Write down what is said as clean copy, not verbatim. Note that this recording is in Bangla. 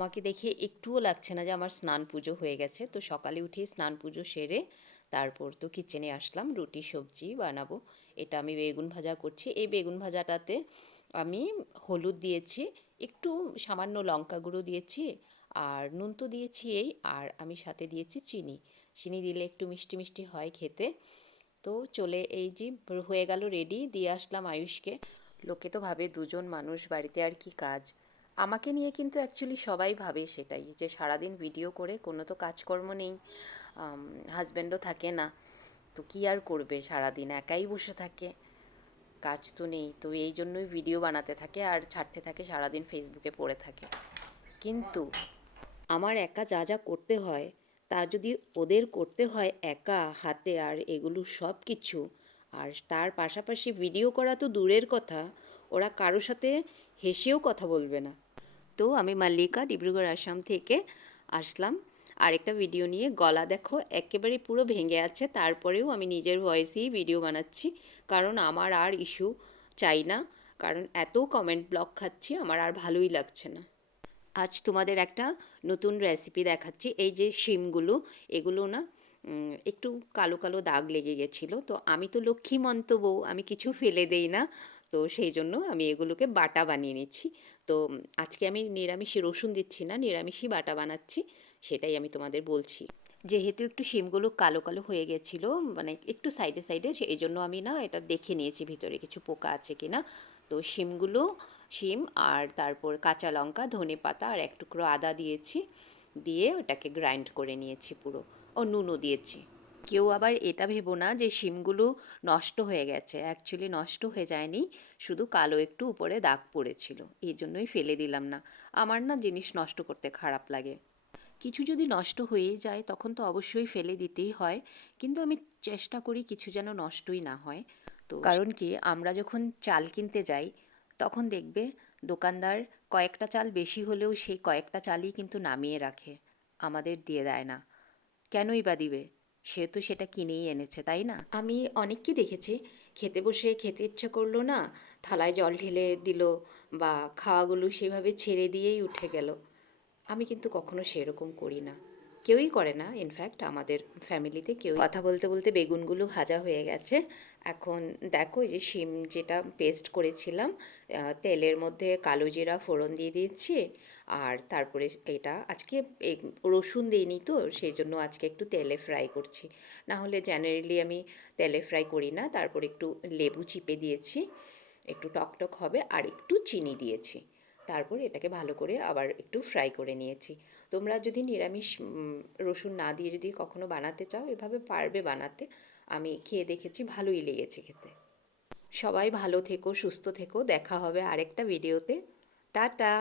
আমাকে দেখে একটুও লাগছে না যে আমার স্নান পুজো হয়ে গেছে। তো সকালে উঠেই স্নান পুজো সেরে তারপর তো কিচেনে আসলাম, রুটি সবজি বানাবো। এটা আমি বেগুন ভাজা করছি। এই বেগুন ভাজাটাতে আমি হলুদ দিয়েছি, একটু সামান্য লঙ্কা গুঁড়ো দিয়েছি, আর নুন তো দিয়েছি এই, আর আমি সাথে দিয়েছি চিনি। চিনি দিলে একটু মিষ্টি মিষ্টি হয় খেতে। তো চলে এই যে হয়ে গেল রেডি, দিয়ে আসলাম আয়ুষকে। লোকে তো ভাবে দুজন মানুষ বাড়িতে আর কি কাজ। আমাকে নিয়ে কিন্তু অ্যাকচুয়ালি সবাই ভাবে সেটাই, যে সারাদিন ভিডিও করে কোনো তো কাজকর্ম নেই, হাজব্যান্ডও থাকে না, তো কী আর করবে, সারাদিন একাই বসে থাকে, কাজ তো নেই, তো এই জন্যই ভিডিও বানাতে থাকে আর ছাড়তে থাকে, সারাদিন ফেসবুকে পড়ে থাকে। কিন্তু আমার একা যা যা করতে হয়, তা যদি ওদের করতে হয় একা হাতে, আর এগুলো সব কিছু, আর তার পাশাপাশি ভিডিও করা তো দূরের কথা, ওরা কারোর সাথে হেসেও কথা বলবে না। তো আমি মাল্লিকা ডিব্রুগড় আসাম থেকে আসলাম আরেকটা ভিডিও নিয়ে। গলা দেখো একেবারে পুরো ভেঙে আছে, তারপরেও আমি নিজের ভয়েসেই ভিডিও বানাচ্ছি, কারণ আমার আর ইস্যু চাই না, কারণ এত কমেন্ট ব্লক খাচ্ছি, আমার আর ভালোই লাগছে না। আজ তোমাদের একটা নতুন রেসিপি দেখাচ্ছি। এই যে শিমগুলো, এগুলো না একটু কালো কালো দাগ লেগে গেছিলো, তো আমি তো লক্ষ্মীমন্ত বউ, আমি কিছু ফেলে দেই না, তো সেই জন্য আমি এগুলোকে বাটা বানিয়ে নিচ্ছি। তো আজকে আমি নিরামিষ, রসুন দিচ্ছি না, নিরামিষই বাটা বানাচ্ছি, সেটাই আমি তোমাদের বলছি। যেহেতু একটু শিমগুলো কালো কালো হয়ে গেছিলো, মানে একটু সাইডে সাইডে, এই জন্য আমি না এটা দেখে নিয়েছি ভিতরে কিছু পোকা আছে কি না। তো শিমগুলো, শিম আর তারপর কাঁচা লঙ্কা, ধনে পাতা আর এক টুকরো আদা দিয়েছি, দিয়ে ওটাকে গ্রাইন্ড করে নিয়েছি পুরো, ও নুনও দিয়েছি। কেউ আবার এটা ভেবো না যে শিমগুলো নষ্ট হয়ে গেছে, অ্যাকচুয়ালি নষ্ট হয়ে যায়নি, শুধু কালো একটু উপরে দাগ পড়েছিল, এই জন্যই ফেলে দিলাম না। আমার না জিনিস নষ্ট করতে খারাপ লাগে, কিছু যদি নষ্ট হয়ে যায় তখন তো অবশ্যই ফেলে দিতেই হয়, কিন্তু আমি চেষ্টা করি কিছু যেন নষ্টই না হয়। তো কারণ কি, আমরা যখন চাল কিনতে যাই তখন দেখবে দোকানদার কয়েকটা চাল বেশি হলেও সেই কয়েকটা চালই কিন্তু নামিয়ে রাখে, আমাদের দিয়ে দেয় না। কেনই বা দিবে, সে তো সেটা কিনেই এনেছে, তাই না? আমি অনেককে দেখেছি খেতে বসে খেতে ইচ্ছে করলো না, থালায় জল ঢেলে দিল, বা খাওয়াগুলো সেভাবে ছেড়ে দিয়েই উঠে গেল। আমি কিন্তু কখনো সেরকম করি না, কেউই করে না, ইনফ্যাক্ট আমাদের ফ্যামিলিতে কেউ। কথা বলতে বলতে বেগুনগুলো ভাজা হয়ে গেছে। এখন দেখো এই যে শিম যেটা পেস্ট করেছিলাম, তেলের মধ্যে কালো জিরা ফোড়ন দিয়ে দিচ্ছি, আর তারপরে এটা আজকে রসুন দিইনি, তো সেই জন্য আজকে একটু তেলে ফ্রাই করছি, না হলে জেনারেলি আমি তেলে ফ্রাই করি না। তারপর একটু লেবু চিপে দিয়েছি, একটু টকটক হবে, আর একটু চিনি দিয়েছি, তারপর এটাকে ভালো করে আবার একটু ফ্রাই করে নিয়েছি। তোমরা যদি নিরামিষ রসুন না দিয়ে যদি কখনো বানাতে চাও, এভাবে পারবে বানাতে, আমি খেয়ে দেখেছি, ভালোই লেগেছে খেতে। সবাই ভালো থেকো, সুস্থ থেকো, দেখা হবে আরেকটা ভিডিওতে। টাটা।